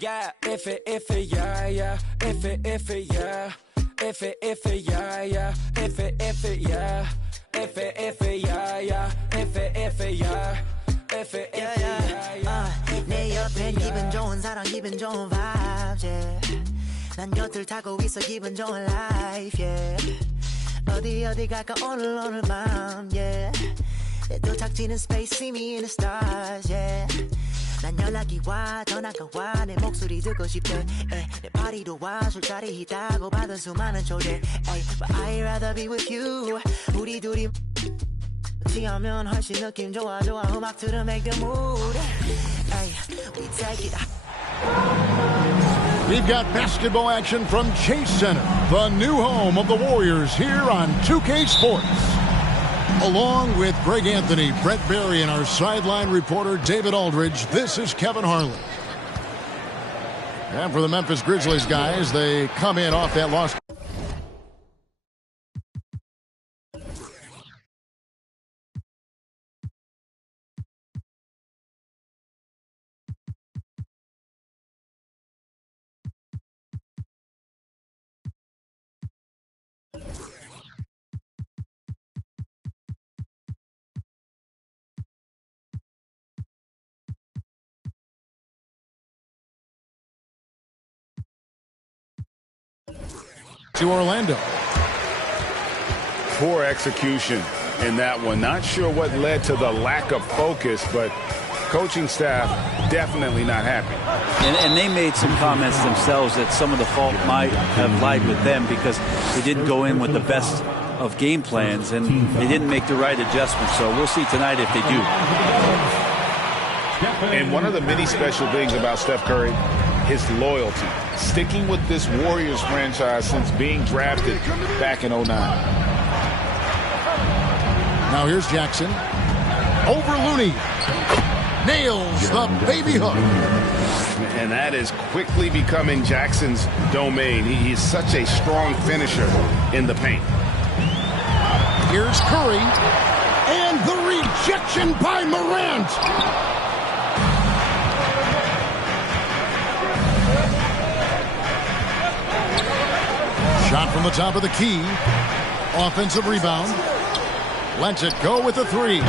yeah. If it, yeah, yeah. If it, yeah. If it, yeah, yeah. If it, yeah. If it, yeah, yeah. If it, yeah. If it, yeah. 내 옆엔 기분 좋은 사람, 기분 좋은 vibes, yeah. 난 곁을 타고 있어, 기분 좋은 life, yeah. 어디 갈까 오늘 밤, yeah. 도착지는 space, see me in the stars, yeah. 난 연락이 와, 전화가 와, 내 목소리 듣고 싶대, 내 파티도 와, 술자리 있다고 받은 수많은 초대, but I'd rather be with you. 우리 둘이 취하면 훨씬 느낌 좋아 음악 들으면 make the mood. We take it. We've got basketball action from Chase Center, the new home of the Warriors, here on 2K Sports. Along with Greg Anthony, Brett Barry, and our sideline reporter David Aldridge, this is Kevin Harlan. And for the Memphis Grizzlies guys, they come in off that loss. To Orlando. Poor execution in that one. Not sure what led to the lack of focus, but coaching staff definitely not happy. And they made some comments themselves that some of the fault might have lied with them because they didn't go in with the best of game plans and they didn't make the right adjustments. So we'll see tonight if they do. And one of the many special things about Steph Curry, his loyalty, sticking with this Warriors franchise since being drafted back in '09. Now here's Jackson. Over Looney. Nails the baby hook. And that is quickly becoming Jackson's domain. He's such a strong finisher in the paint. Here's Curry. And the rejection by Morant. Shot from the top of the key. Offensive rebound. Lets it go with the three.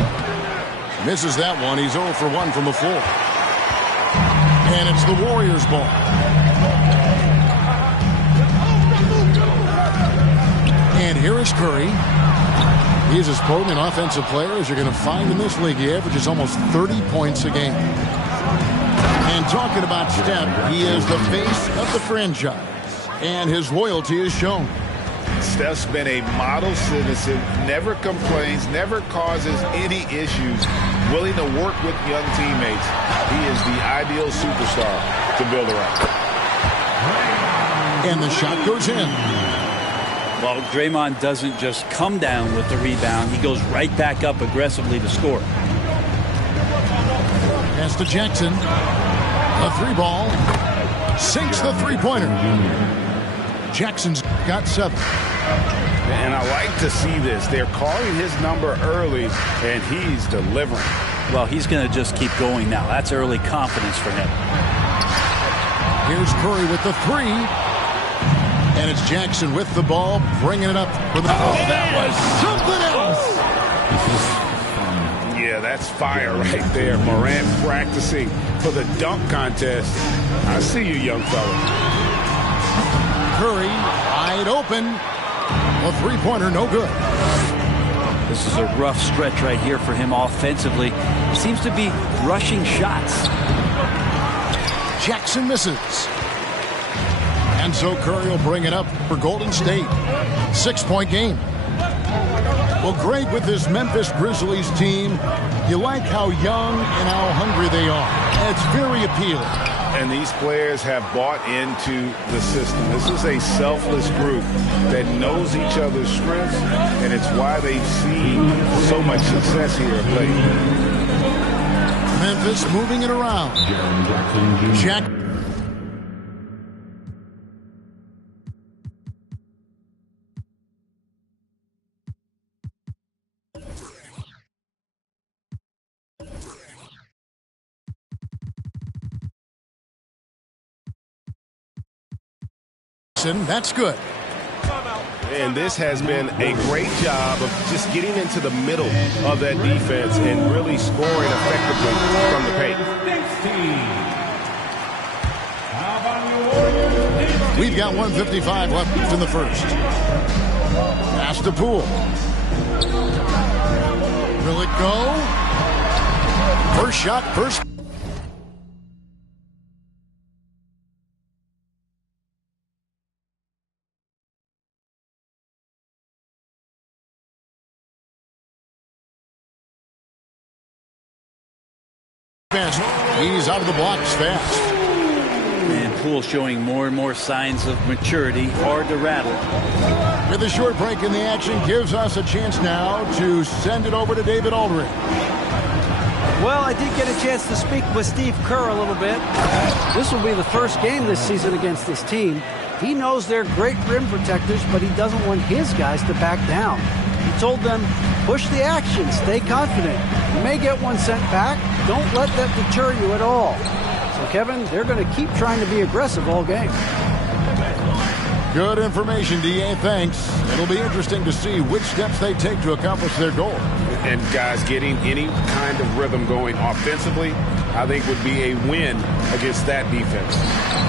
Misses that one. He's 0 for 1 from the floor. And it's the Warriors' ball. And here is Curry. He is as potent an offensive player as you're going to find in this league. He averages almost 30 points a game. And talking about Steph, he is the face of the franchise. And his loyalty is shown. Steph's been a model citizen, never complains, never causes any issues, willing to work with young teammates. He is the ideal superstar to build around. And the shot goes in. Well, Draymond doesn't just come down with the rebound. He goes right back up aggressively to score. Pass to Jackson. A three ball. Sinks the three-pointer. Jackson's got 7. And I like to see this. They're calling his number early, and he's delivering. Well, he's going to just keep going now. That's early confidence for him. Here's Curry with the 3. And it's Jackson with the ball, bringing it up for the... Oh, that was something else! Yeah, that's fire right there. Morant practicing for the dunk contest. I see you, young fella. Curry, wide open. A three-pointer, no good. This is a rough stretch right here for him offensively. He seems to be rushing shots. Jackson misses. And so Curry will bring it up for Golden State. 6-point game. Well, Greg, with this Memphis Grizzlies team, you like how young and how hungry they are. It's very appealing. And these players have bought into the system. This is a selfless group that knows each other's strengths, and it's why they've seen so much success here at late. Memphis moving it around. Jack Jackson. That's good. And this has been a great job of just getting into the middle of that defense and really scoring effectively from the paint. We've got 1:55 left in the first. Pass to Poole. Will it go? First shot, first. He's out of the blocks fast. And Poole showing more and more signs of maturity. Hard to rattle. With a short break in the action gives us a chance now to send it over to David Aldridge. Well, I did get a chance to speak with Steve Kerr a little bit. This will be the first game this season against this team. He knows they're great rim protectors, but he doesn't want his guys to back down. He told them, push the action, stay confident. You may get one sent back. Don't let that deter you at all. So, Kevin, they're going to keep trying to be aggressive all game. Good information, D.A. Thanks. It'll be interesting to see which steps they take to accomplish their goal. And guys, getting any kind of rhythm going offensively, I think would be a win against that defense.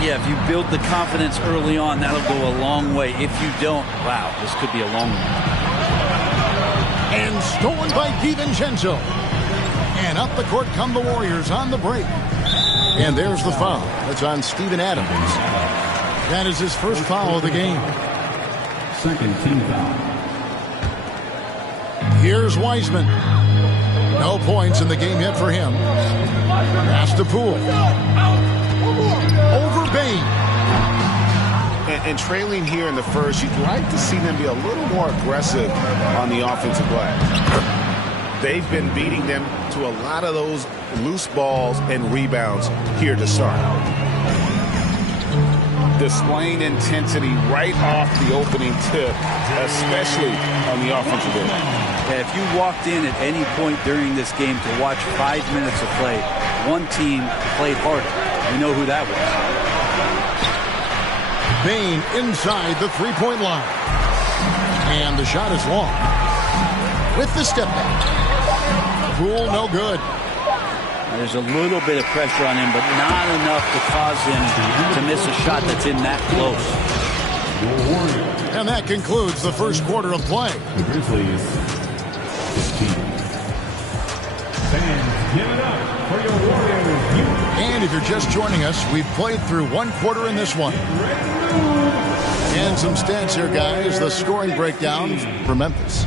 Yeah, if you build the confidence early on, that'll go a long way. If you don't, wow, this could be a long one. And stolen by DiVincenzo. And up the court come the Warriors on the break. And there's the foul. That's on Steven Adams. That is his first foul of the game. Second team foul. Here's Wiseman. No points in the game yet for him. Pass to Poole. Over Bain. And trailing here in the first, you'd like to see them be a little more aggressive on the offensive glass. They've been beating them to a lot of those loose balls and rebounds here to start. Displaying intensity right off the opening tip, especially on the offensive end. Yeah, if you walked in at any point during this game to watch 5 minutes of play, one team played harder. You know who that was. Bain inside the three-point line. And the shot is long. With the step back. Poole, no good. There's a little bit of pressure on him, but not enough to cause him to miss a shot that's in that close. And that concludes the first quarter of play. The Grizzlies. 15. Fans, give it up for your Warriors. And if you're just joining us, we've played through one quarter in this one. And some stats here, guys. The scoring breakdown for Memphis.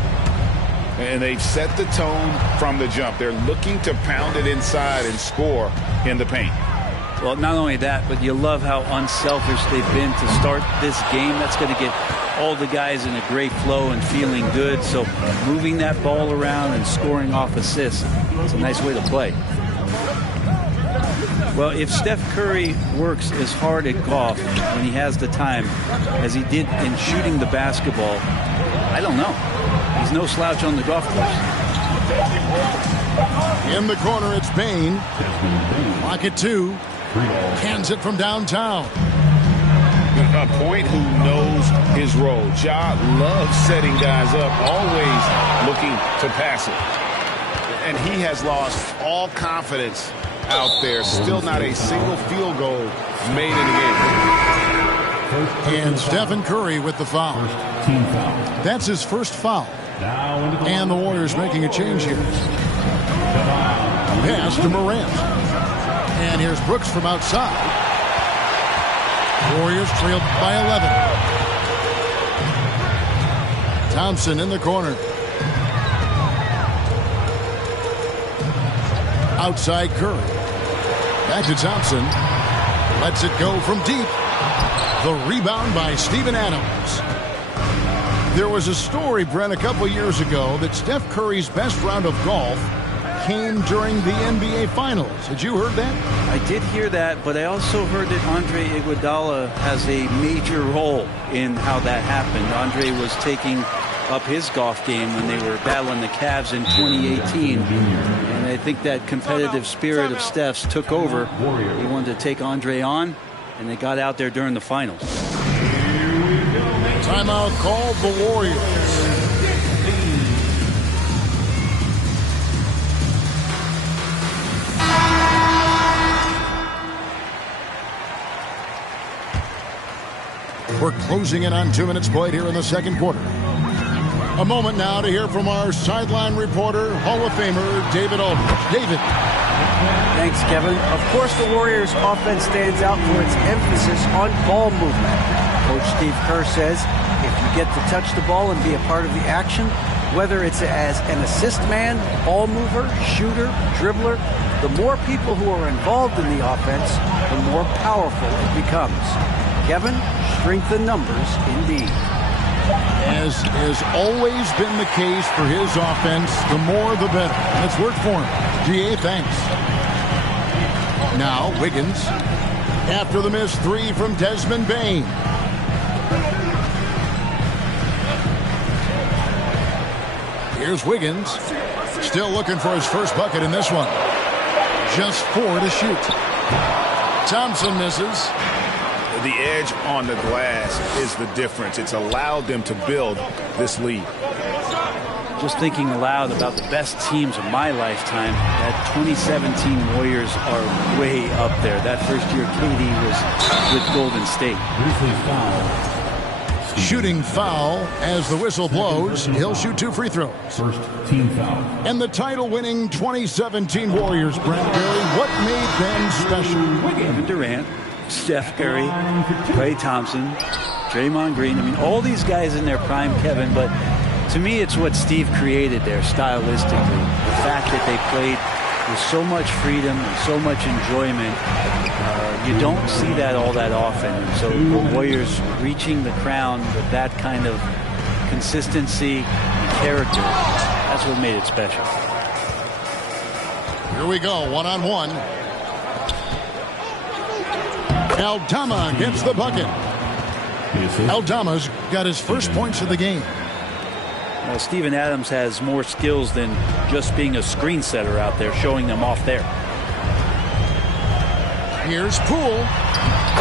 And they've set the tone from the jump. They're looking to pound it inside and score in the paint. Well, not only that, but you love how unselfish they've been to start this game. That's going to get all the guys in a great flow and feeling good. So moving that ball around and scoring off assists, it's a nice way to play. Well, if Steph Curry works as hard at golf when he has the time as he did in shooting the basketball, I don't know. He's no slouch on the golf course. In the corner, it's Bain. Lock at 2. Cans it from downtown. A point who knows his role. Ja loves setting guys up, always looking to pass it. And he has lost all confidence out there. Still not a single field goal made in the game. And Stephen Curry with the foul. Team foul. That's his first foul. And the Warriors making a change here. Pass to Morant. And here's Brooks from outside. Warriors trailed by 11. Thompson in the corner. Outside Curry. Back to Thompson. Lets it go from deep. The rebound by Steven Adams. There was a story, Brent, a couple years ago that Steph Curry's best round of golf came during the NBA Finals. Had you heard that? I did hear that, but I also heard that Andre Iguodala has a major role in how that happened. Andre was taking up his golf game when they were battling the Cavs in 2018. And I think that competitive spirit of Steph's took over. He wanted to take Andre on, and they got out there during the finals. Timeout called the Warriors. We're closing in on 2 minutes played here in the second quarter. A moment now to hear from our sideline reporter, Hall of Famer David Aldridge. David. Thanks, Kevin. Of course, the Warriors' offense stands out for its emphasis on ball movement. Coach Steve Kerr says if you get to touch the ball and be a part of the action, whether it's as an assist man, ball mover, shooter, dribbler, the more people who are involved in the offense, the more powerful it becomes. Kevin, strength in numbers indeed. As has always been the case for his offense, the more the better. And it's worked for him. GA, thanks. Now, Wiggins. After the missed three from Desmond Bane. Here's Wiggins. Still looking for his first bucket in this one. Just 4 to shoot. Thompson misses. The edge on the glass is the difference. It's allowed them to build this lead. Just thinking aloud about the best teams of my lifetime, that 2017 Warriors are way up there. That first year KD was with Golden State. Shooting foul as the whistle blows. He'll shoot 2 free throws. First team foul. And the title-winning 2017 Warriors, Brent Berry, what made them special? Kevin Durant, Steph Curry, Klay Thompson, Draymond Green. I mean, all these guys in their prime, Kevin, but to me, it's what Steve created there stylistically. The fact that they played with so much freedom and so much enjoyment. You don't see that all that often. And so the Warriors reaching the crown with that kind of consistency and character, that's what made it special. Here we go, one-on-one. Aldama gets the bucket. Aldama's got his first points of the game. Well, Steven Adams has more skills than just being a screen setter out there, showing them off there. Here's Poole.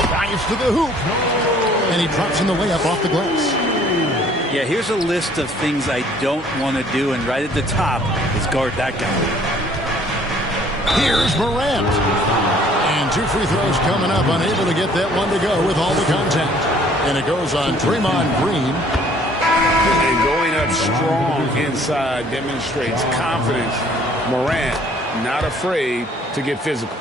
Drives to the hoop. And he drops in the layup off the glass. Yeah, here's a list of things I don't want to do, and right at the top is guard that guy. Here's Morant. And 2 free throws coming up, unable to get that one to go with all the contact. And it goes on Draymond Green. And going up strong inside demonstrates confidence. Morant not afraid to get physical.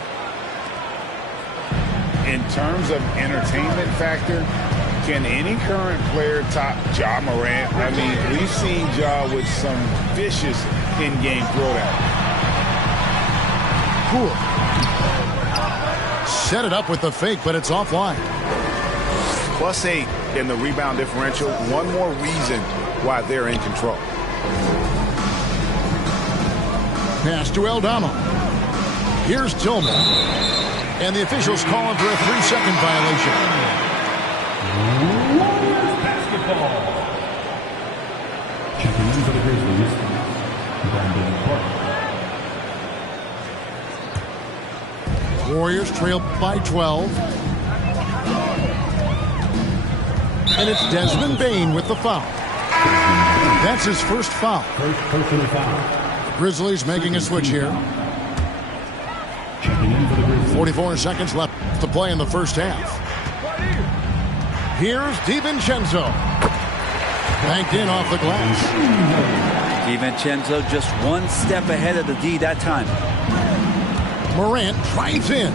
In terms of entertainment factor, can any current player top Ja Morant? I mean, we've seen Ja with some vicious in-game throwdown. Cool. Set it up with the fake, but it's offline. +8 in the rebound differential. One more reason why they're in control. Pass to Aldama. Here's Tillman. And the officials call him for a 3-second violation. Warriors basketball. Checking in for the Grizzlies, Brandon Clark. Warriors trail by 12. And it's Desmond Bane with the foul. That's his first foul. First personal foul. Grizzlies making a switch here. Checking in for the Grizzlies. 44 seconds left to play in the first half. Here's DiVincenzo. Banked in off the glass. DiVincenzo just one step ahead of the D that time. Morant drives in.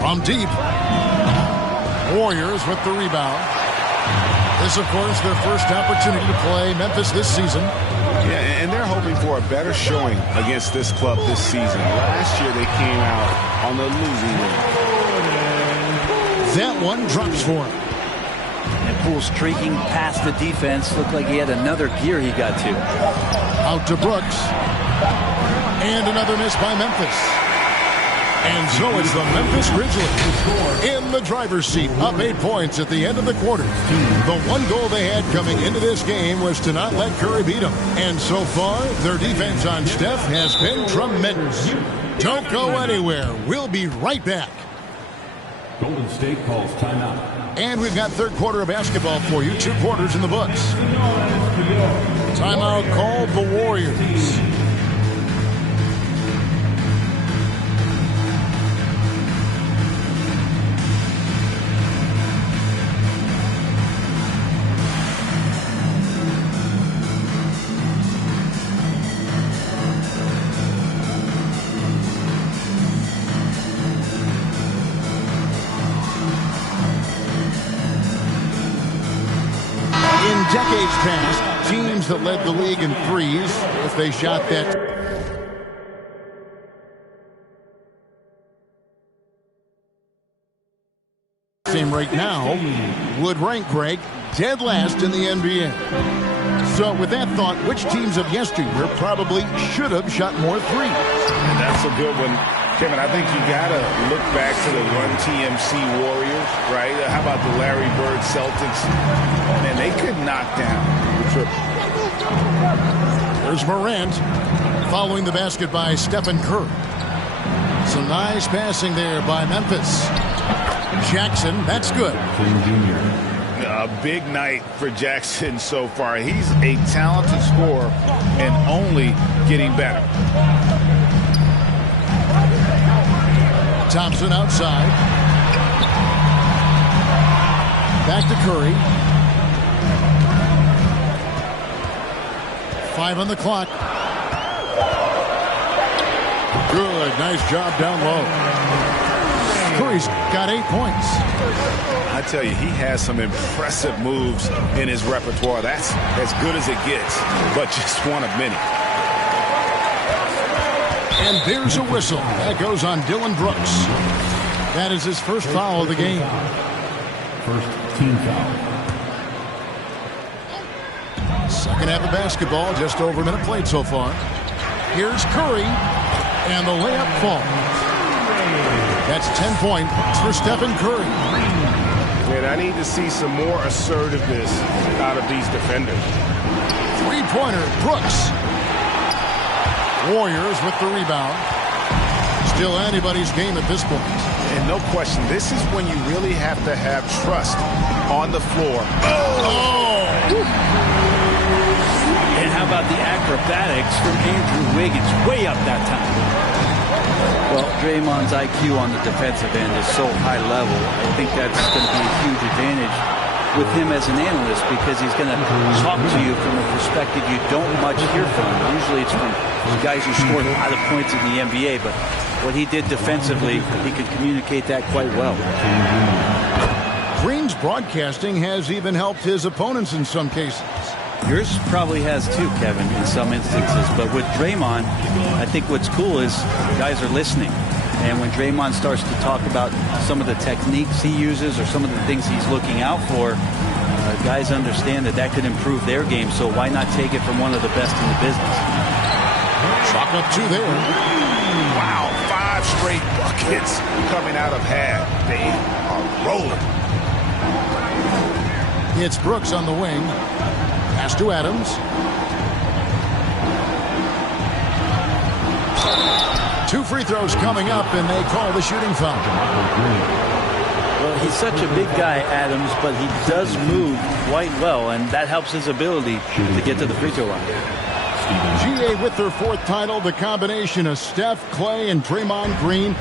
From deep. Warriors with the rebound. This, of course, their first opportunity to play Memphis this season. Yeah, and they're hoping for a better showing against this club this season. Last year, they came out on the losing end. That one drops for him. And Poole streaking past the defense. Looked like he had another gear he got to. Out to Brooks. And another miss by Memphis. And so it's the Memphis Grizzlies in the driver's seat, up 8 points at the end of the quarter. The one goal they had coming into this game was to not let Curry beat them. And so far, their defense on Steph has been tremendous. Don't go anywhere. We'll be right back. Golden State calls timeout. And we've got third quarter of basketball for you. 2 quarters in the books. Timeout called the Warriors. Decades past, teams that led the league in threes, if they shot that same rate now, would rank, Greg, dead last in the NBA. So with that thought, which teams of yesteryear probably should have shot more threes? And that's a good one. Kevin, I think you got to look back to the Run TMC Warriors, right? How about the Larry Bird Celtics? Man, they could knock down the triple. There's Morant following the basket by Stephen Curry. Some nice passing there by Memphis. Jackson, that's good. A big night for Jackson so far. He's a talented scorer and only getting better. Thompson outside. Back to Curry. 5 on the clock. Good. Nice job down low. Curry's got 8 points. I tell you, he has some impressive moves in his repertoire. That's as good as it gets, but just one of many. And there's a whistle. That goes on Dylan Brooks. That is his first foul of the game. First team foul. Second half of basketball, just over a minute played so far. Here's Curry, and the layup falls. That's 10 points for Stephen Curry. And I need to see some more assertiveness out of these defenders. 3-pointer, Brooks. Warriors with the rebound. Still anybody's game at this point. And no question, this is when you really have to have trust on the floor. Oh! And how about the acrobatics from Andrew Wiggins? Way up that time. Well, Draymond's IQ on the defensive end is so high level. I think that's going to be a huge advantage with him as an analyst because he's going to talk to you from a perspective you don't much hear from. Usually it's from guys who scored a lot of points in the NBA, but what he did defensively, he could communicate that quite well. Green's broadcasting has even helped his opponents in some cases. Yours probably has too, Kevin, in some instances. But with Draymond, I think what's cool is guys are listening. And when Draymond starts to talk about some of the techniques he uses or some of the things he's looking out for, guys understand that that could improve their game. So why not take it from one of the best in the business? Chalk up 2 there. Wow, 5 straight buckets coming out of half. They are rolling. It's Brooks on the wing. Pass to Adams. 2 free throws coming up, and they call the shooting foul. Well, he's such a big guy, Adams, but he does move quite well, and that helps his ability to get to the free throw line. GA with their 4th title, the combination of Steph, Clay, and Draymond Green,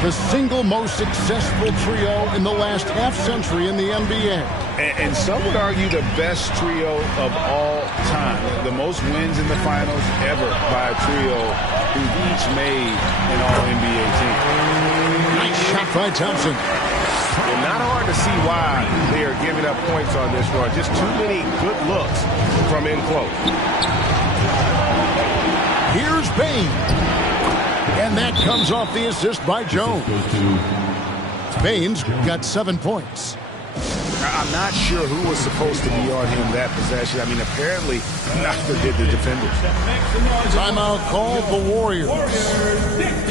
the single most successful trio in the last half-century in the NBA. And some would argue the best trio of all time. The most wins in the finals ever by a trio who've each made an All-NBA team. Nice shot by Thompson. And not hard to see why they are giving up points on this run. Just too many good looks from in close. Here's Bain. And that comes off the assist by Jones. Bain's got 7 points. I'm not sure who was supposed to be on him that possession. I mean, apparently neither did the defenders. Timeout called the Warriors.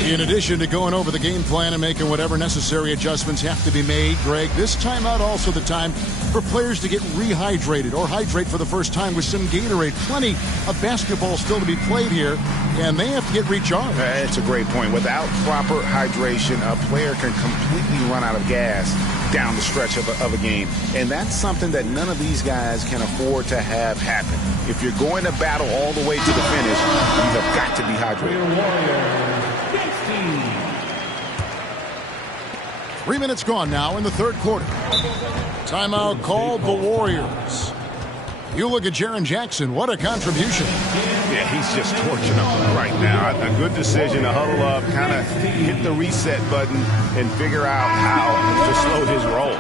In addition to going over the game plan and making whatever necessary adjustments have to be made, Greg, this timeout also the time for players to get rehydrated or hydrate for the first time with some Gatorade. Plenty of basketball still to be played here, and they have to get recharged. That's a great point. Without proper hydration, a player can completely run out of gas down the stretch of a game. And that's something that none of these guys can afford to have happen. If you're going to battle all the way to the finish, you have got to be hydrated. 3 minutes gone now in the third quarter. Timeout called the Warriors. You look at Jaren Jackson. What a contribution. Yeah, he's just torching them right now. A good decision to huddle up, kind of hit the reset button, and figure out how to slow his roll.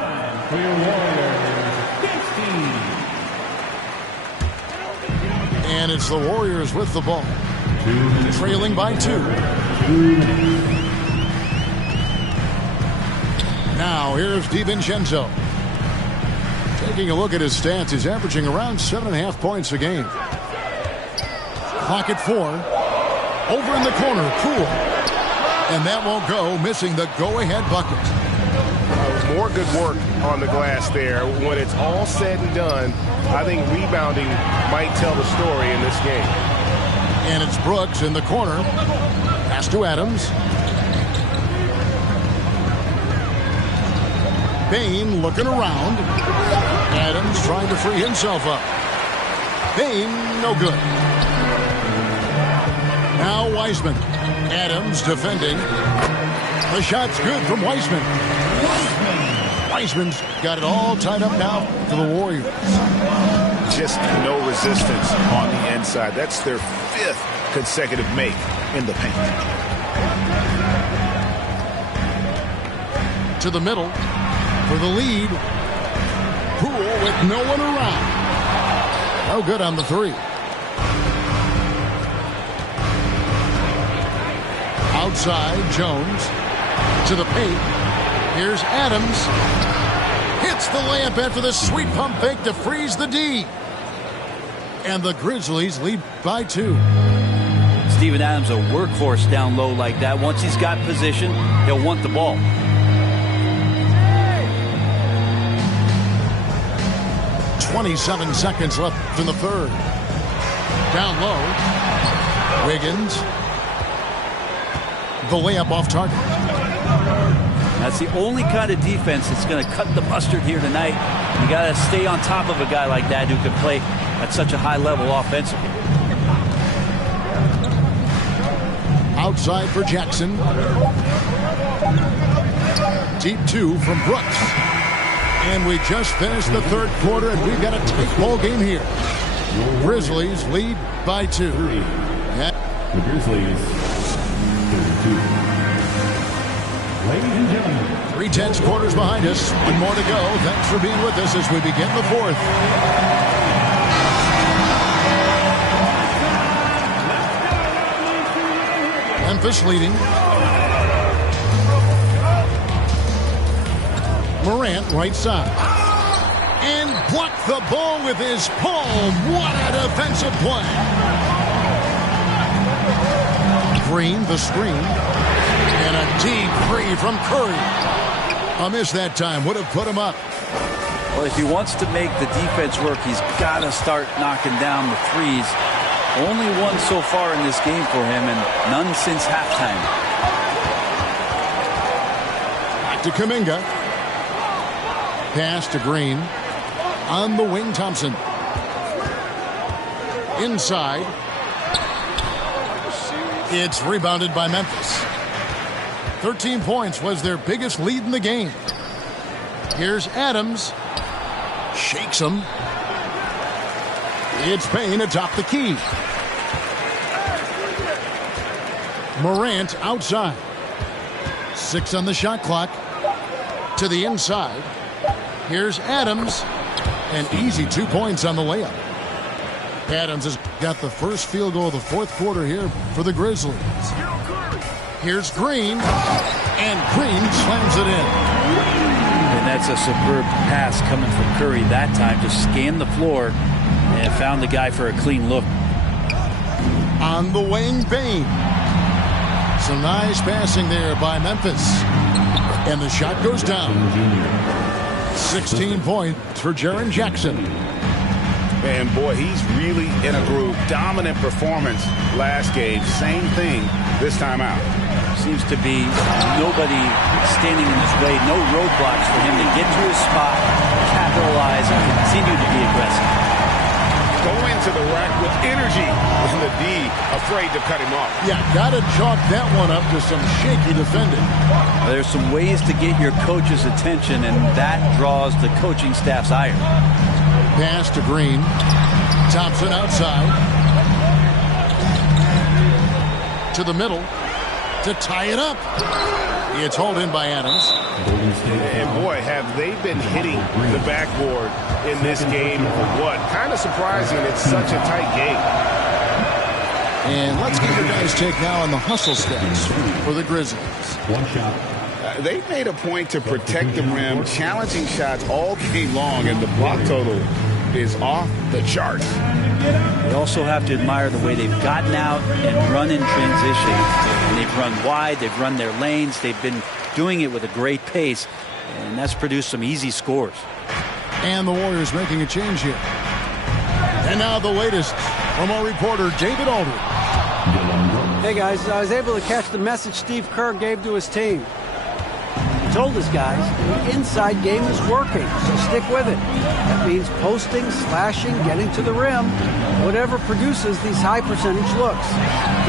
And it's the Warriors with the ball. Trailing by 2. Now here's DiVincenzo. Taking a look at his stats, he's averaging around 7.5 points a game. Clock at 4. Over in the corner, Poole. And that won't go, missing the go-ahead bucket. More good work on the glass there. When it's all said and done, I think rebounding might tell the story in this game. And it's Brooks in the corner. Pass to Adams. Bain looking around. Adams trying to free himself up. Bain, no good. Now Wiseman. Adams defending. The shot's good from Wiseman. Wiseman's got it all tied up now for the Warriors. Just no resistance on the inside. That's their 5th consecutive make in the paint. To the middle for the lead. Poole with no one around. No good on the 3. Outside, Jones to the paint. Here's Adams. Hits the layup after the sweet pump fake to freeze the D. And the Grizzlies lead by 2. Steven Adams, a workhorse down low like that. Once he's got position, he'll want the ball. .27 seconds left in the third. Down low. Wiggins. The layup off target. That's the only kind of defense that's going to cut the mustard here tonight. You got to stay on top of a guy like that who can play at such a high level offensively. Outside for Jackson. Deep 2 from Brooks. And we just finished the third quarter, and we've got a tight ball game here. Grizzlies lead by 2. The Grizzlies, 32. Ladies and gentlemen. 3/10 quarters behind us. One more to go. Thanks for being with us as we begin the fourth. Memphis leading. Morant right side. And blocked the ball with his palm. What a defensive play. Green, the screen. And a deep three from Curry. A miss that time. Would have put him up. Well, if he wants to make the defense work, he's got to start knocking down the threes. Only one so far in this game for him, and none since halftime. Back to Kuminga. Pass to Green. On the wing, Thompson. Inside. It's rebounded by Memphis. 13 points was their biggest lead in the game. Here's Adams. Shakes him. It's Payne atop the key. Morant outside. 6 on the shot clock. To the inside. Here's Adams. An easy 2 points on the layup. Adams has got the first field goal of the fourth quarter here for the Grizzlies. Here's Green. And Green slams it in. And that's a superb pass coming from Curry that time. Just scanned the floor and found the guy for a clean look. On the wing, Bane. Some nice passing there by Memphis. And the shot goes down. 16 points for Jaren Jackson. And boy, he's really in a groove. Dominant performance last game. Same thing this time out. Seems to be nobody standing in his way. No roadblocks for him to get to his spot, capitalize, and continue to be aggressive. Go into the rack with energy. And the D afraid to cut him off. Yeah, got to chalk that one up to some shaky defending. There's some ways to get your coach's attention, and that draws the coaching staff's ire. Pass to Green. Thompson outside. To the middle. To tie it up. It's hauled in by Adams. And boy, have they been hitting the backboard in this game or what? Kind of surprising it's such a tight game. And let's get your guys' take now on the hustle stats for the Grizzlies. One shot. They've made a point to protect the rim, challenging shots all game long, and the block total is off the charts. You also have to admire the way they've gotten out and run in transition. And they've run wide, they've run their lanes, they've been doing it with a great pace, and that's produced some easy scores. And the Warriors making a change here. And now the latest from our reporter, David Aldridge. Hey guys, I was able to catch the message Steve Kerr gave to his team. He told his guys the inside game is working, so stick with it. That means posting, slashing, getting to the rim, whatever produces these high percentage looks.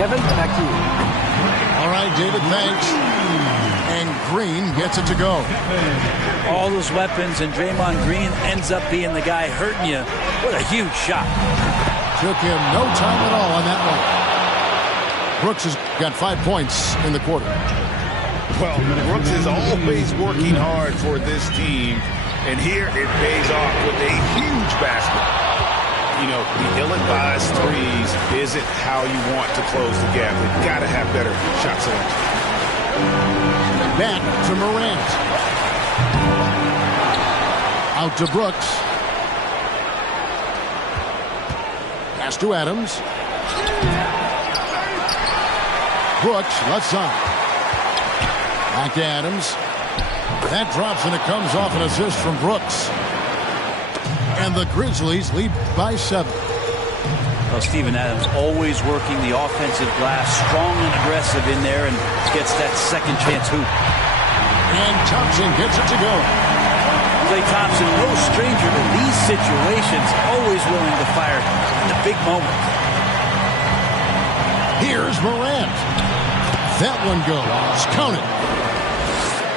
Kevin, back to you. All right, David, thanks. And Green gets it to go. All those weapons, and Draymond Green ends up being the guy hurting you. What a huge shot. Took him no time at all on that one. Brooks has got 5 points in the quarter. Well, Brooks is always working hard for this team, and here it pays off with a huge basket. You know, the ill-advised threes isn't how you want to close the gap. They've got to have better shot selection. Back to Morant. Out to Brooks. Pass to Adams. Brooks, left side. Back to Adams. That drops and it comes off an assist from Brooks. And the Grizzlies lead by 7. Well, Steven Adams always working the offensive glass, strong and aggressive in there, and gets that second chance hoop. And Thompson gets it to go. Klay Thompson, no stranger to these situations, always willing to fire in the big moments. Here's Morant. That one goes. Count it.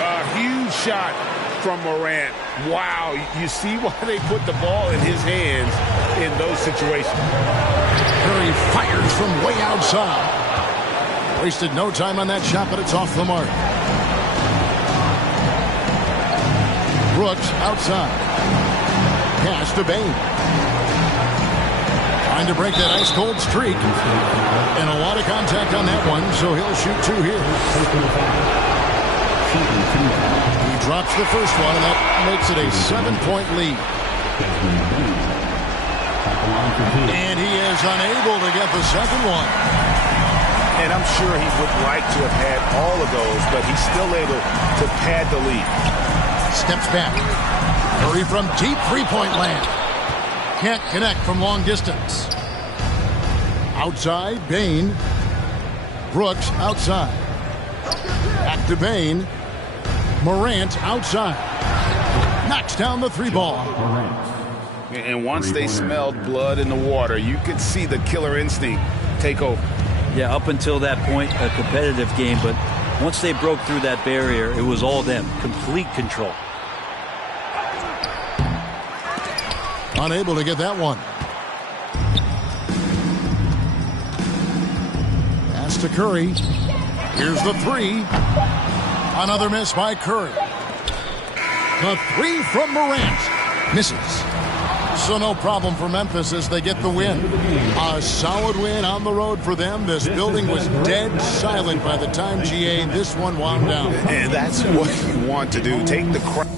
A huge shot from Morant. Wow, you see why they put the ball in his hands in those situations. Curry fires from way outside. Wasted no time on that shot, but it's off the mark. Brooks outside. Pass to Bane. Trying to break that ice-cold streak. And a lot of contact on that one, so he'll shoot 2 here. He drops the first one, and that makes it a 7-point lead. And he is unable to get the second one. And I'm sure he would like to have had all of those, but he's still able to pad the lead. Steps back. Curry from deep three-point land. Can't connect from long distance. Outside, Bane. Brooks outside. Back to Bane. Morant outside. Knocks down the 3-ball. And once they smelled blood in the water, you could see the killer instinct take over. Yeah, up until that point, a competitive game, but once they broke through that barrier, it was all them. Complete control. Unable to get that one. Pass to Curry. Here's the 3. Another miss by Curry. The 3 from Morant. Misses. So no problem for Memphis as they get the win. A solid win on the road for them. This building was dead silent by the time, GA, this one wound down. And that's what you want to do. Take the crowd.